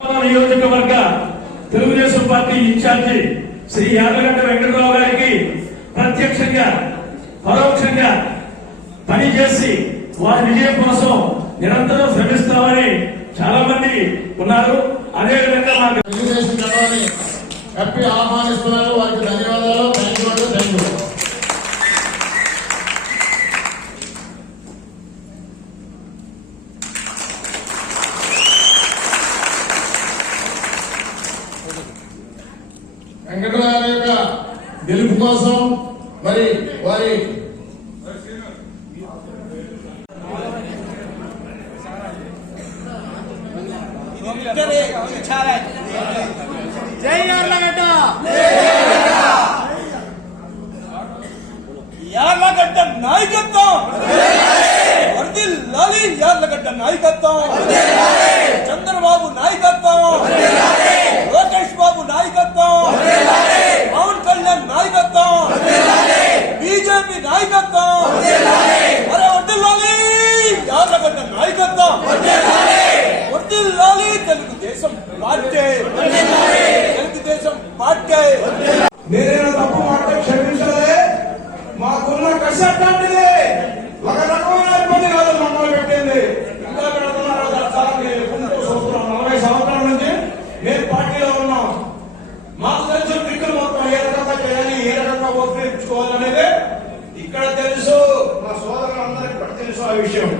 నియోజకవర్గ Telugu Desam party incharge Shri Yadagadda Venkatarao గారికి ప్రత్యక్షంగా పరోక్షంగా పనిచేసి వారి విజయం కోసం నిరంతరం శ్రమిస్తామని చాలా మంది ఉన్నారు. అదేవిధంగా తెలుగుదేశం జనాన్ని ఆహ్వానిస్తున్నారు వారికి ధన్యవాదాలు. వెంకటరావు యొక్క గెలుపు కోసం మరి వారి జై యార్లగడ్డ యార్లగడ్డ నాయకత్వం! వర్దిల్లాలి యార్లగడ్డ నాయకత్వం చంద్రబాబు నాయకత్వం లోకేష్ బాబు నాయకత్వం పవన్ కళ్యాణ్ నాయకత్వం బీజేపీ నాయకత్వం అరే వర్దిల్లాలి యార్లగడ్డ నాయకత్వం వర్దిల్లాలి తెలుగుదేశం పార్టీ తెలుగుదేశం పార్టీ నేనేదో తప్పు మాట క్షమించలే? మాకున్న కసి అట్లాంటిది ఒక రకమైన ఇబ్బంది కాదు మమ్మల్ని పెట్టింది. ఇంకా పెడుతున్నారు కదా నలభై సంవత్సరాల నుంచి మేము పార్టీలో ఉన్నాం. మాకు తెలిసిన దిక్కులు మొత్తం ఏ రకంగా చేయాలి ఏ రకంగా ఉపయోగించుకోవాలనేది ఇక్కడ తెలుసు మా సోదరులందరికీ కూడా తెలుసు ఆ విషయం.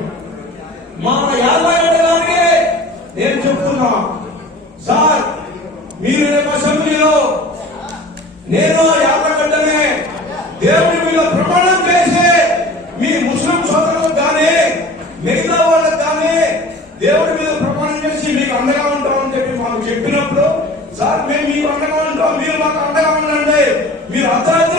మా యాభై నేను చెప్తున్నా సార్ మీరు రేపు అసెంబ్లీలో నేను యాత్రగడ్డనే దేవుడి మీద ప్రమాణం చేసి మీ ముస్లిం సోదరులకు కానీ మిగతా వాళ్ళకు కానీ దేవుడి మీద ప్రమాణం చేసి మీకు అండగా ఉంటామని చెప్పి మాకు చెప్పినప్పుడు సార్ మేము మీకు అండగా ఉంటాం మీరు మాకు అండగా ఉండండి మీరు అర్ధరాత్రి